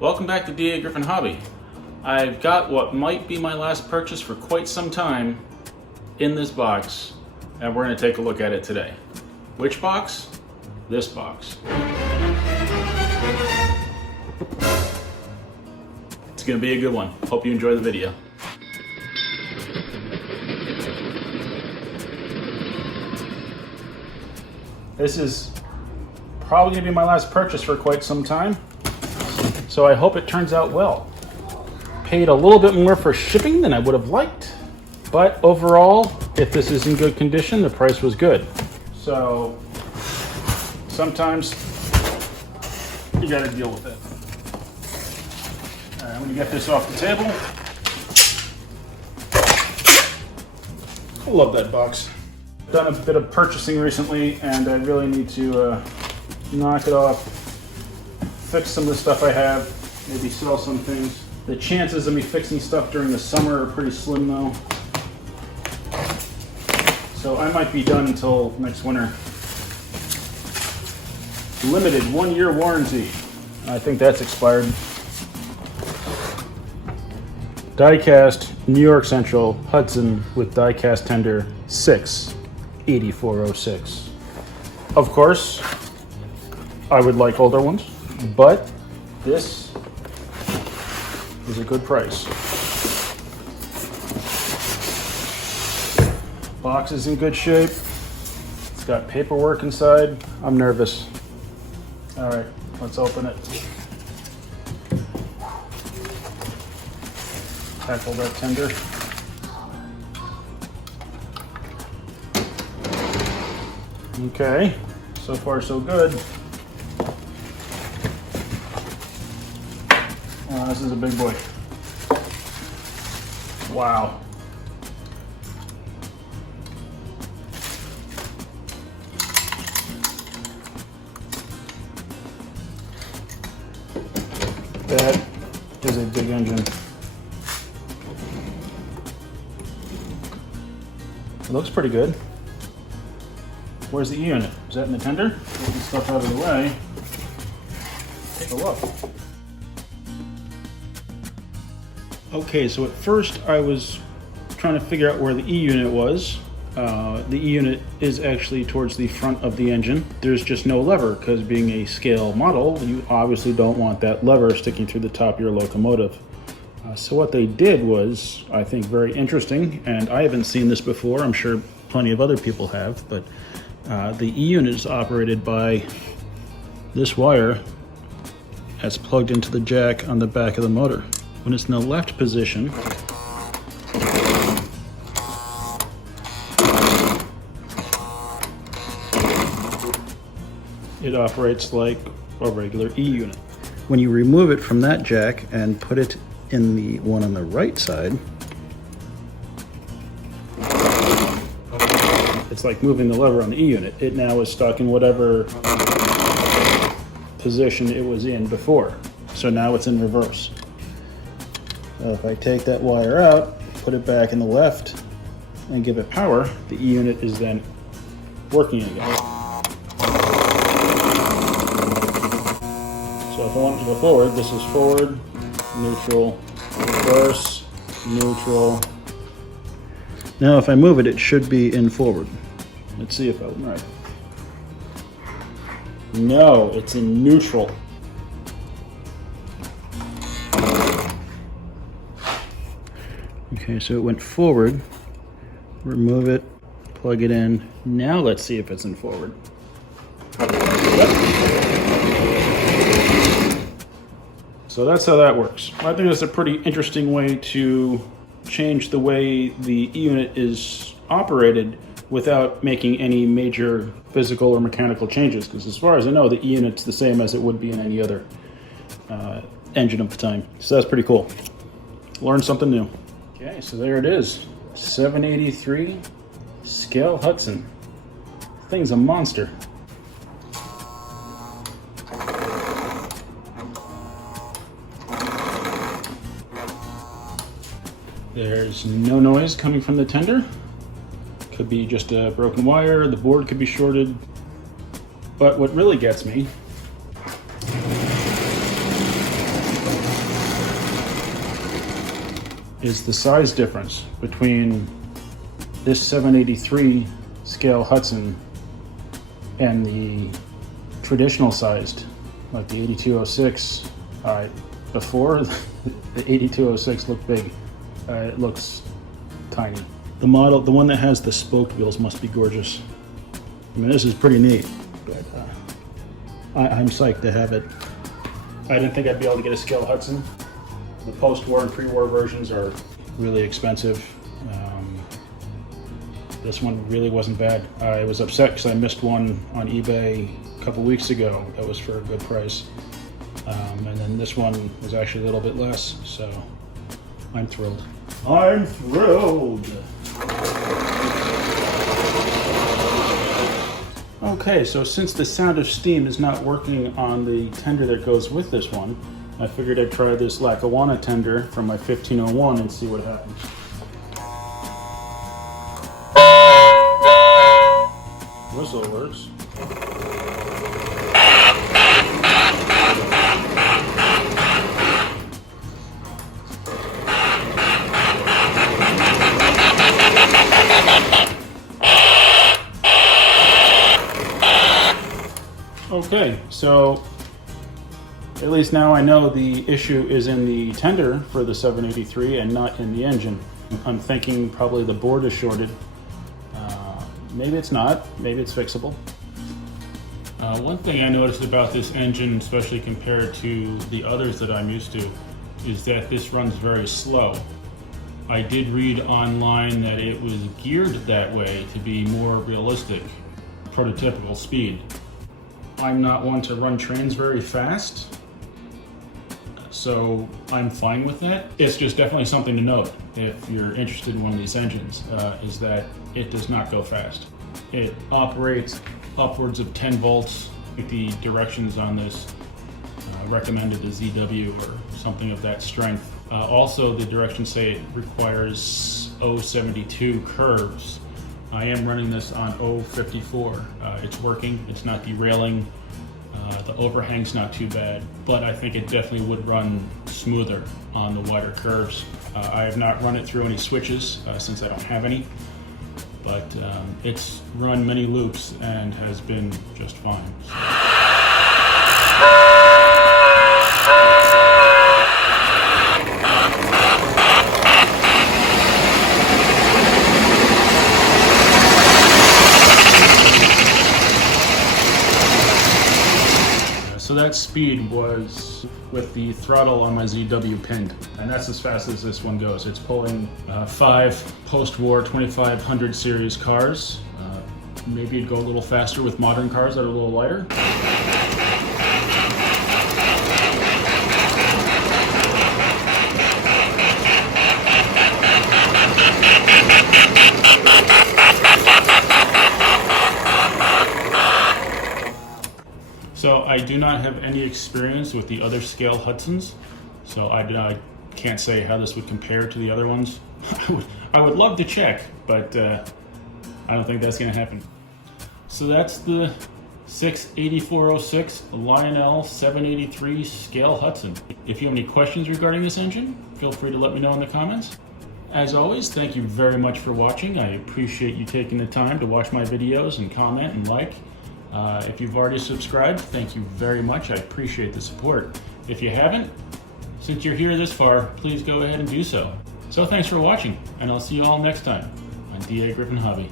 Welcome back to Dagryffyn Hobby. I've got what might be my last purchase for quite some time in this box, and we're going to take a look at it today. Which box? This box. It's going to be a good one. Hope you enjoy the video. This is probably going to be my last purchase for quite some time, so I hope it turns out well. Paid a little bit more for shipping than I would have liked, but overall, if this is in good condition, the price was good. So sometimes you got to deal with it. All right, I'm going to get this off the table. I love that box. Done a bit of purchasing recently, and I really need to knock it off, fix some of the stuff I have, maybe sell some things. The chances of me fixing stuff during the summer are pretty slim though, so I might be done until next winter. Limited 1-year warranty. I think that's expired. Die-cast New York Central Hudson with die-cast tender 6/8406. Of course, I would like older ones, but this is a good price. Box is in good shape. It's got paperwork inside. I'm nervous. All right, let's open it. Tackle that tender. Okay, so far so good. Oh, this is a big boy. Wow. That is a big engine. It looks pretty good. Where's the E unit? Is that in the tender? Get this stuff out of the way. Take a look. Okay, so at first I was trying to figure out where the E unit was. The E unit is actually towards the front of the engine. There's just no lever, because being a scale model, you obviously don't want that lever sticking through the top of your locomotive. So what they did was, I think, very interesting, and I haven't seen this before. I'm sure plenty of other people have, but the E unit is operated by this wire that's plugged into the jack on the back of the motor. When it's in the left position, it operates like a regular E unit. When you remove it from that jack and put it in the one on the right side, it's like moving the lever on the E unit. It now is stuck in whatever position it was in before. So now it's in reverse. So if I take that wire out, put it back in the left, and give it power, the E unit is then working again. So if I want to go forward, this is forward, neutral, reverse, neutral. Now if I move it, it should be in forward. Let's see if I'm right. No, it's in neutral. Okay, so it went forward. Remove it, plug it in. Now let's see if it's in forward. Yep. So that's how that works. I think that's a pretty interesting way to change the way the E unit is operated without making any major physical or mechanical changes, because as far as I know, the E unit's the same as it would be in any other engine of the time. So that's pretty cool. Learned something new. Okay, so there it is. 783 scale Hudson. Thing's a monster. There's no noise coming from the tender. Could be just a broken wire, the board could be shorted. But what really gets me is the size difference between this 783 scale Hudson and the traditional sized, like the 8206. Before, the 8206 looked big. It looks tiny. The model, the one that has the spoked wheels, must be gorgeous. I mean, this is pretty neat, but I'm psyched to have it. I didn't think I'd be able to get a scale Hudson. The post-war and pre-war versions are really expensive. This one really wasn't bad. I was upset because I missed one on eBay a couple weeks ago that was for a good price. And then this one was actually a little bit less, so I'm thrilled. I'm thrilled! Okay, so since the Sound of Steam is not working on the tender that goes with this one, I figured I'd try this Lackawanna tender from my 1501 and see what happens. Whistle works. Okay, so at least now I know the issue is in the tender for the 783 and not in the engine. I'm thinking probably the board is shorted. Maybe it's not, maybe it's fixable. One thing I noticed about this engine, especially compared to the others that I'm used to, is that this runs very slow. I did read online that it was geared that way to be more realistic, prototypical speed. I'm not one to run trains very fast, so I'm fine with that. It's just definitely something to note if you're interested in one of these engines, is that it does not go fast. It operates upwards of 10 volts. I think the directions on this recommended a ZW or something of that strength. Also, the directions say it requires 072 curves. I am running this on 054. It's working, it's not derailing. The overhang's not too bad, but I think it definitely would run smoother on the wider curves. I have not run it through any switches since I don't have any, but it's run many loops and has been just fine. So that speed was with the throttle on my ZW pinned, and that's as fast as this one goes. It's pulling 5 post-war 2500 series cars. Maybe it'd go a little faster with modern cars that are a little lighter. So I do not have any experience with the other scale Hudsons, so I can't say how this would compare to the other ones. I would love to check, but I don't think that's going to happen. So that's the 68406 Lionel 783 scale Hudson. If you have any questions regarding this engine, feel free to let me know in the comments. As always, thank you very much for watching. I appreciate you taking the time to watch my videos and comment and like. If you've already subscribed, thank you very much. I appreciate the support. If you haven't, since you're here this far, please go ahead and do so. So thanks for watching, and I'll see you all next time on dagryffyn Hobby.